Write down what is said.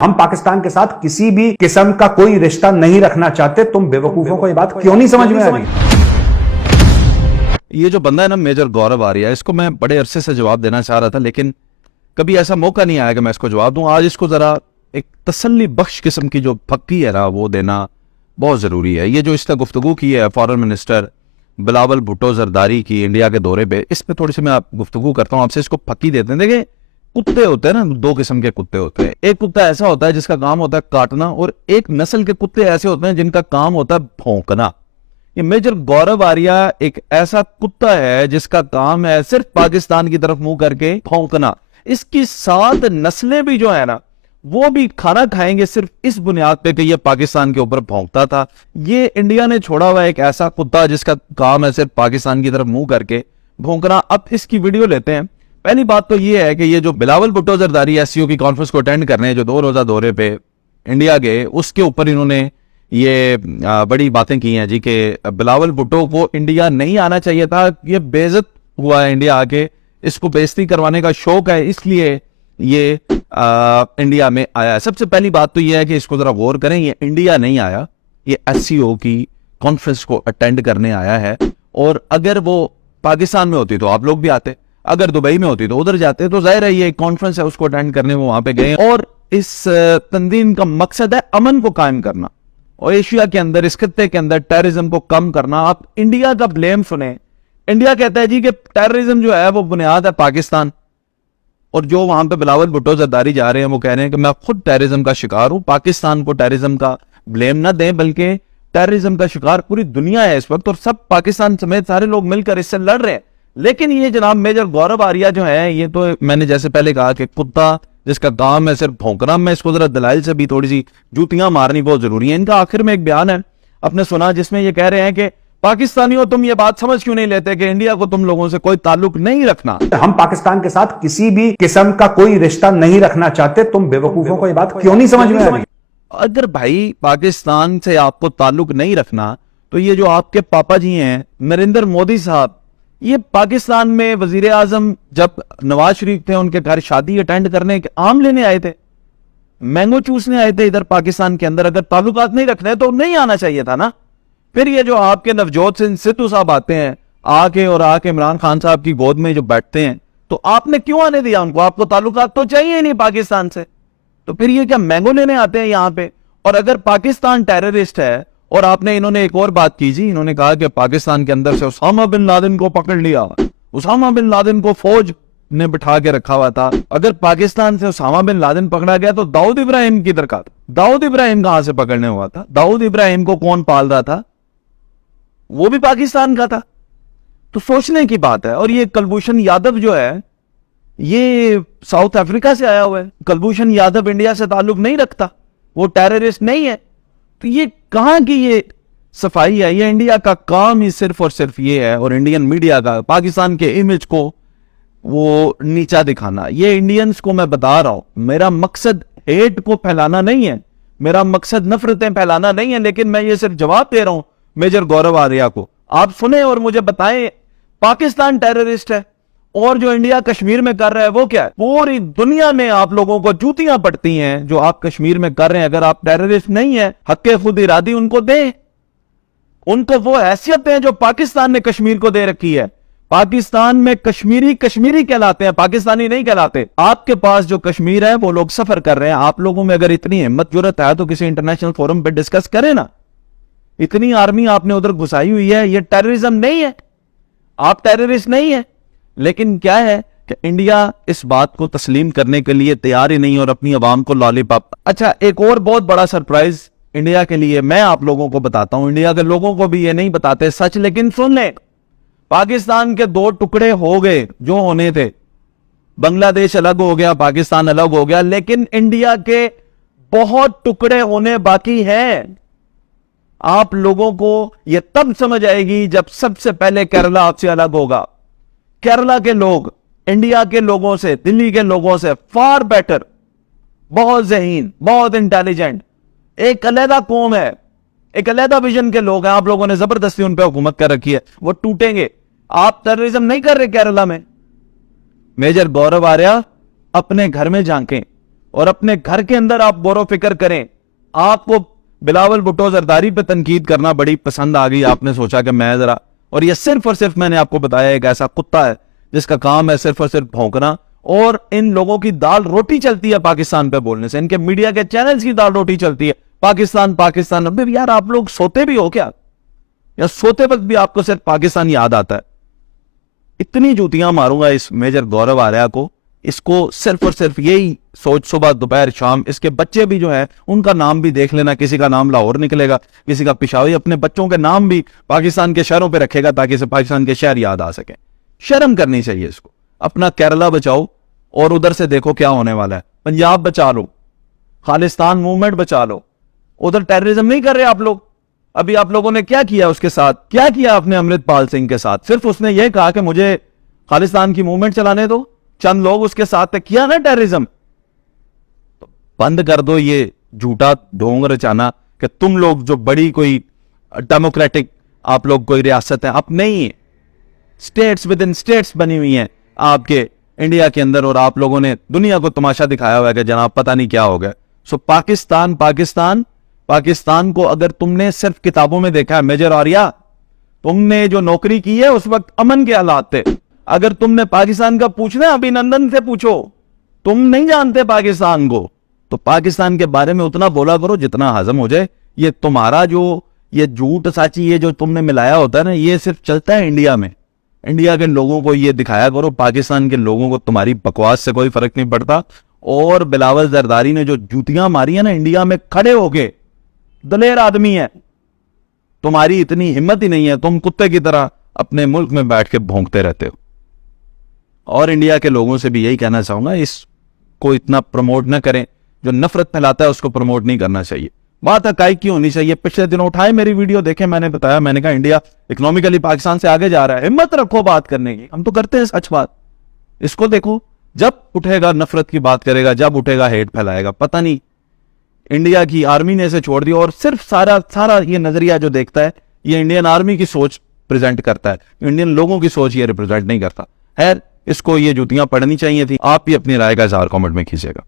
हम पाकिस्तान के साथ किसी भी किस्म का कोई रिश्ता नहीं रखना चाहते। तुम बेवकूफों को ये बात क्यों नहीं समझ में आ रही? ये जो बंदा है ना मेजर गौरव आर्या, इसको मैं बड़े अरसे से जवाब देना चाह रहा था, लेकिन कभी ऐसा मौका नहीं आया कि मैं इसको जवाब दूं। आज इसको जरा एक तसल्ली बख्श किस्म की जो फक्की है ना वो देना बहुत जरूरी है। ये जो इसने गुफ्तगू की है फॉरेन मिनिस्टर बिलावल भुट्टो जरदारी की इंडिया के दौरे पे, इस पे थोड़ी सी मैं गुफ्तगू करता हूँ आपसे। इसको फक्की देते हैं। देखिए, कुत्ते होते हैं ना, दो किस्म के कुत्ते होते हैं। एक कुत्ता ऐसा होता है जिसका काम होता है काटना, और एक नस्ल के कुत्ते ऐसे होते हैं जिनका काम होता है भौंकना। ये मेजर गौरव आर्या एक ऐसा कुत्ता है जिसका काम है सिर्फ पाकिस्तान की तरफ मुंह करके भौंकना। इसकी 7 नस्लें भी जो है ना वो भी खाना खाएंगे सिर्फ इस बुनियाद पे कि ये पाकिस्तान के ऊपर भौंकता था। ये इंडिया ने छोड़ा हुआ एक ऐसा कुत्ता जिसका काम है सिर्फ पाकिस्तान की तरफ मुंह करके भौंकना। अब इसकी वीडियो लेते हैं। पहली बात तो ये है कि ये जो बिलावल भुट्टो जरदारी एससीओ की कॉन्फ्रेंस को अटेंड करने हैं, जो 2 रोजा दौरे पे इंडिया गए, उसके ऊपर इन्होंने ये बड़ी बातें की हैं जी कि बिलावल भुट्टो को इंडिया नहीं आना चाहिए था, ये बेइज्जत हुआ है इंडिया आके, इसको बेइज्जती करवाने का शौक है इसलिए ये इंडिया में आया है। सबसे पहली बात तो ये है कि इसको जरा गौर करें, ये इंडिया नहीं आया, ये एससीओ की कॉन्फ्रेंस को अटेंड करने आया है। और अगर वो पाकिस्तान में होती तो आप लोग भी आते, अगर दुबई में होती तो उधर जाते। तो जाहिर है ये एक कॉन्फ्रेंस है, उसको अटेंड करने वो वहां पे गए। और इस तंजीम का मकसद है अमन को कायम करना और एशिया के अंदर, इस खत्ते के अंदर टेररिज्म को कम करना। आप इंडिया का ब्लेम सुने। इंडिया कहता है जी कि टेररिज्म जो है वो बुनियाद है पाकिस्तान, और जो वहां पे बिलावल भुट्टो जरदारी जा रहे हैं वो कह रहे हैं कि मैं खुद टेररिज्म का शिकार हूं। पाकिस्तान को टेररिज्म का ब्लेम ना दें, बल्कि टेररिज्म का शिकार पूरी दुनिया है इस वक्त, और सब पाकिस्तान समेत सारे लोग मिलकर इससे लड़ रहे हैं। लेकिन ये जनाब मेजर गौरव आर्या जो है, ये तो मैंने जैसे पहले कहा कि कुत्ता जिसका काम है सिर्फ भौंकना। मैं इसको जरा दलाइल से भी थोड़ी सी जूतियां मारनी बहुत जरूरी है। इनका आखिर में एक बयान है, आपने सुना, जिसमें ये कह रहे हैं कि पाकिस्तानियों तुम ये बात समझ क्यों नहीं लेते कि इंडिया को तुम लोगों से कोई ताल्लुक नहीं रखना। हम पाकिस्तान के साथ किसी भी किस्म का कोई रिश्ता नहीं रखना चाहते। तुम बेवकूफों को ये बात क्यों नहीं समझ में आ रही? अगर भाई पाकिस्तान से आपको ताल्लुक नहीं रखना, तो ये जो आपके पापा जी हैं नरेंद्र मोदी साहब, ये पाकिस्तान में वजीर आजम जब नवाज शरीफ थे उनके घर शादी अटेंड करने आम लेने आए थे, मैंगो चूसने आए थे इधर पाकिस्तान के अंदर। अगर ताल्लुकात नहीं रखने तो नहीं आना चाहिए था ना। फिर ये जो आपके नवजोत सिंह सिद्धू साहब आते हैं आके इमरान खान साहब की गोद में जो बैठते हैं, तो आपने क्यों आने दिया उनको? आपको ताल्लुकात तो चाहिए ही नहीं पाकिस्तान से, तो फिर ये क्या मैंगो लेने आते हैं यहाँ पे? और अगर पाकिस्तान टेररिस्ट है, और आपने इन्होंने एक और बात की जी, इन्होंने कहा कि पाकिस्तान के अंदर से उसामा बिन लादेन को पकड़ लिया। उसामा बिन लादेन को फौज ने बिठा के रखा हुआ था। अगर पाकिस्तान से उसामा बिन लादेन पकड़ा गया तो दाऊद इब्राहिम किधर का था? दाऊद इब्राहिम कहां से पकड़ने हुआ था? दाऊद इब्राहिम को कौन पाल रहा था? वो भी पाकिस्तान का था। तो सोचने की बात है। और ये कुलभूषण यादव जो है, ये साउथ अफ्रीका से आया हुआ है। कुलभूषण यादव इंडिया से ताल्लुक नहीं रखता, वो टेररिस्ट नहीं है। तो ये कहां की ये सफाई है? ये इंडिया का काम ही सिर्फ और सिर्फ ये है, और इंडियन मीडिया का पाकिस्तान के इमेज को वो नीचा दिखाना। ये इंडियंस को मैं बता रहा हूं, मेरा मकसद हेट को फैलाना नहीं है, मेरा मकसद नफरतें फैलाना नहीं है, लेकिन मैं ये सिर्फ जवाब दे रहा हूं मेजर गौरव आर्या को। आप सुने और मुझे बताएं, पाकिस्तान टेररिस्ट है और जो इंडिया कश्मीर में कर रहा है वो क्या है? पूरी दुनिया में आप लोगों को जूतियां पड़ती हैं जो आप कश्मीर में कर रहे हैं। अगर आप टेररिस्ट नहीं है, हक्के खुद इरादी उनको दें, उनको वो हैसियत है जो पाकिस्तान ने कश्मीर को दे रखी है। पाकिस्तान में कश्मीरी कश्मीरी कहलाते हैं, पाकिस्तानी नहीं कहलाते। आपके पास जो कश्मीर है वो लोग सफर कर रहे हैं। आप लोगों में अगर इतनी हिम्मत जुर्रत है तो किसी इंटरनेशनल फोरम पे डिस्कस करें ना। इतनी आर्मी आपने उधर घुसाई हुई है, ये टेररिज्म नहीं है, आप टेररिस्ट नहीं है। लेकिन क्या है कि इंडिया इस बात को तस्लीम करने के लिए तैयार ही नहीं, और अपनी आवाम को लॉलीपॉप। अच्छा, एक और बहुत बड़ा सरप्राइज इंडिया के लिए मैं आप लोगों को बताता हूं। इंडिया के लोगों को भी ये नहीं बताते सच, लेकिन सुन ले, पाकिस्तान के 2 टुकड़े हो गए जो होने थे। बांग्लादेश अलग हो गया, पाकिस्तान अलग हो गया, लेकिन इंडिया के बहुत टुकड़े होने बाकी हैं। आप लोगों को यह तब समझ आएगी जब सबसे पहले केरला आपसे अलग होगा। केरला के लोग इंडिया के लोगों से, दिल्ली के लोगों से फार बेटर, बहुत ज़हीन, बहुत इंटेलिजेंट, एक अलहदा कौम है, एक अलहदा विजन के लोग हैं। आप लोगों ने जबरदस्ती उन पर हुकूमत कर रखी है, वो टूटेंगे। आप टेररिज्म नहीं कर रहे केरला में। मेजर गौरव आर्या अपने घर में झांकें, और अपने घर के अंदर आप गौर फिक्र करें। आपको बिलावल भुट्टो जरदारी पे तनकीद करना बड़ी पसंद आ गई, आपने सोचा कि मैं जरा, और ये सिर्फ और सिर्फ मैंने आपको बताया एक ऐसा कुत्ता है जिसका काम है सिर्फ और सिर्फ भौंकना, और इन लोगों की दाल रोटी चलती है पाकिस्तान पे बोलने से, इनके मीडिया के चैनल्स की दाल रोटी चलती है पाकिस्तान पाकिस्तान। अबे यार आप लोग सोते भी हो क्या, या सोते वक्त भी आपको सिर्फ पाकिस्तान याद आता है? इतनी जूतियां मारूंगा इस मेजर गौरव आर्या को, इसको सिर्फ और सिर्फ यही सोच सुबह दोपहर शाम। इसके बच्चे भी जो है उनका नाम भी देख लेना, किसी का नाम लाहौर निकलेगा, किसी का पिशावर, अपने बच्चों के नाम भी पाकिस्तान के शहरों पे रखेगा ताकि इसे पाकिस्तान के शहर याद आ सके। शर्म करनी चाहिए इसको। अपना केरला बचाओ और उधर से देखो क्या होने वाला है। पंजाब बचा लो, खालिस्तान मूवमेंट बचा लो, उधर टेररिज्म नहीं कर रहे आप लोग। अभी आप लोगों ने क्या किया उसके साथ, क्या किया आपने अमृतपाल सिंह के साथ? सिर्फ उसने यह कहा कि मुझे खालिस्तान की मूवमेंट चलाने दो, चंद लोग उसके साथ किया ना टेररिज्म। तो बंद कर दो ये झूठा ढोंग रचाना कि तुम लोग जो बड़ी कोई डेमोक्रेटिक आप लोग कोई रियासत है, आप नहीं है। स्टेट्स विद इन स्टेट्स बनी हुई हैं आपके इंडिया के अंदर, और आप लोगों ने दुनिया को तमाशा दिखाया हुआ है कि जनाब पता नहीं क्या हो गया। सो पाकिस्तान पाकिस्तान पाकिस्तान को अगर तुमने सिर्फ किताबों में देखा है मेजर आर्या, तुमने जो नौकरी की है उस वक्त अमन के हालात थे। अगर तुमने पाकिस्तान का पूछना है अभिनंदन से पूछो, तुम नहीं जानते पाकिस्तान को, तो पाकिस्तान के बारे में उतना बोला करो जितना हजम हो जाए। ये तुम्हारा जो ये झूठ साची ये जो तुमने मिलाया होता है ना, ये सिर्फ चलता है इंडिया में। इंडिया के लोगों को ये दिखाया करो, पाकिस्तान के लोगों को तुम्हारी बकवास से कोई फर्क नहीं पड़ता। और बिलावल जरदारी ने जो जूतियां मारी है ना इंडिया में खड़े होके, दलेर आदमी है, तुम्हारी इतनी हिम्मत ही नहीं है, तुम कुत्ते की तरह अपने मुल्क में बैठ के भौंकते रहते हो। और इंडिया के लोगों से भी यही कहना चाहूंगा, इसको इतना प्रमोट न करें, जो नफरत फैलाता है उसको प्रमोट नहीं करना चाहिए। बात हकाइक की होनी चाहिए। पिछले दिनों उठाए मेरी वीडियो देखे, मैंने बताया, मैंने कहा इंडिया इकोनॉमिकली पाकिस्तान से आगे जा रहा है, हिम्मत रखो बात करने की। हम तो करते हैं सच बात। इसको देखो, जब उठेगा नफरत की बात करेगा, जब उठेगा हेट फैलाएगा। पता नहीं इंडिया की आर्मी ने इसे छोड़ दिया, और सिर्फ सारा ये नजरिया जो देखता है ये इंडियन आर्मी की सोच प्रेजेंट करता है, इंडियन लोगों की सोच ये रिप्रेजेंट नहीं करता। खैर, इसको ये जूतियां पड़नी चाहिए थी। आप भी अपनी राय का इजहार कमेंट में कीजिएगा।